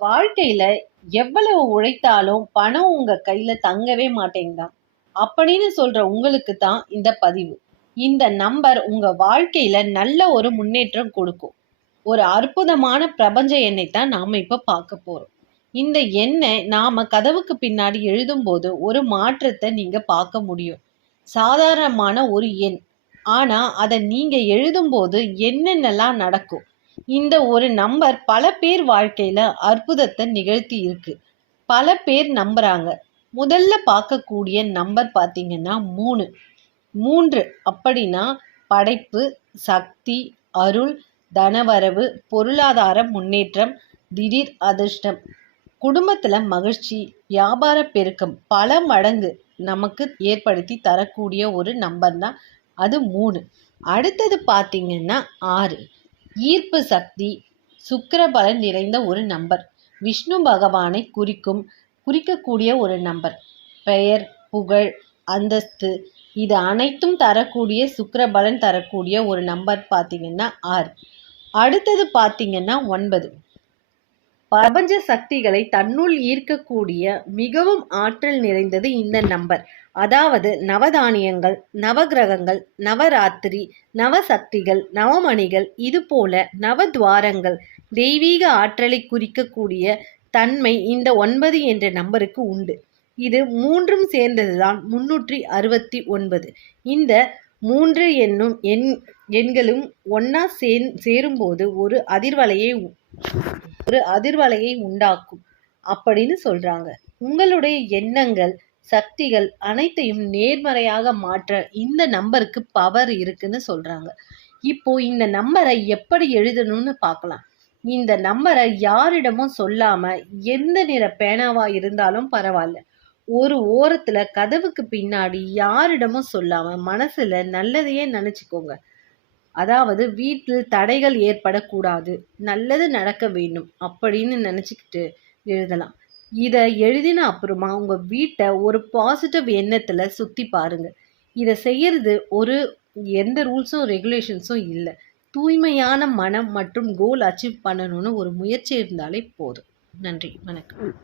வாழ்க்கையில எவ்வளவு உழைத்தாலும் பணம் உங்க கையில தங்கவே மாட்டேங்குதாம் அப்படின்னு சொல்ற உங்களுக்கு தான் இந்த பதிவு. இந்த நம்பர் உங்க வாழ்க்கையில நல்ல ஒரு முன்னேற்றம் கொடுக்கும். ஒரு அற்புதமான பிரபஞ்ச எண்ணை தான் நாம இப்ப பார்க்க போறோம். இந்த எண்ணை நாம கதவுக்கு பின்னாடி எழுதும் போது ஒரு மாற்றத்தை நீங்க பார்க்க முடியும். சாதாரணமான ஒரு எண், ஆனா அதை நீங்க எழுதும் போது என்னென்னலாம் நடக்கும். இந்த ஒரு நம்பர் பல பேர் வாழ்க்கையில அற்புதத்தை நிகழ்த்தி இருக்கு. பல பேர் நம்புறாங்க. முதல்ல பார்க்கக்கூடிய நம்பர் பார்த்தீங்கன்னா 3. 3 அப்படின்னா படைப்பு, சக்தி, அருள், தனவரவு, பொருளாதார முன்னேற்றம், திடீர் அதிர்ஷ்டம், குடும்பத்துல மகிழ்ச்சி, வியாபார பெருக்கம் பல மடங்கு நமக்கு ஏற்படுத்தி தரக்கூடிய ஒரு நம்பர் தான் அது 3. அடுத்தது பார்த்தீங்கன்னா 6. ஈர்ப்பு சக்தி, சுக்கிரபலன் நிறைந்த ஒரு நம்பர். விஷ்ணு பகவானை குறிக்கக்கூடிய ஒரு நம்பர். பெயர், புகழ், அந்தஸ்து இது அனைத்தும் தரக்கூடிய சுக்கிரபலன் தரக்கூடிய ஒரு நம்பர் பார்த்தீங்கன்னா 6. அடுத்தது பார்த்தீங்கன்னா 9. பிரபஞ்ச சக்திகளை தன்னுள் ஈர்க்கக்கூடிய மிகவும் ஆற்றல் நிறைந்தது இந்த நம்பர். அதாவது நவதானியங்கள், நவகிரகங்கள், நவராத்திரி, நவசக்திகள், நவமணிகள், இது போல நவத்வாரங்கள், தெய்வீக ஆற்றலை குறிக்கக்கூடிய தன்மை இந்த 9 என்ற நம்பருக்கு உண்டு. இது 3ம் சேர்ந்ததுதான் 369. இந்த 3 என்னும் எண்களும் ஒன்னா சேரும்போது ஒரு அதிர்வலையை உண்டாக்கும் அப்படின்னு சொல்றாங்க. உங்களுடைய எண்ணங்கள், சக்திகள் அனைத்தையும் நேர்மறையாக மாற்ற இந்த நம்பருக்கு பவர் இருக்குன்னு சொல்றாங்க. இப்போ இந்த நம்பரை எப்படி எழுதணும்னு பார்க்கலாம். இந்த நம்பரை யாரிடமும் சொல்லாம எந்த நிற பேனாவா இருந்தாலும் பரவாயில்ல, ஒரு ஓரத்துல கதவுக்கு பின்னாடி யாரிடமும் சொல்லாம மனசுல நல்லதையே நினைச்சுக்கோங்க. அதாவது வீட்டில் தடைகள் ஏற்படக்கூடாது, நல்லது நடக்க வேண்டும் அப்படின்னு நினச்சிக்கிட்டு எழுதலாம். இதை எழுதின அப்புறமா உங்கள் வீட்டை ஒரு பாசிட்டிவ் எண்ணத்தில் சுற்றி பாருங்கள். இதை செய்யறது எந்த ரூல்ஸும் ரெகுலேஷன்ஸும் இல்லை. தூய்மையான மனம் மற்றும் கோல் அச்சீவ் பண்ணணும்னு ஒரு முயற்சி இருந்தாலே போதும். நன்றி, வணக்கம்.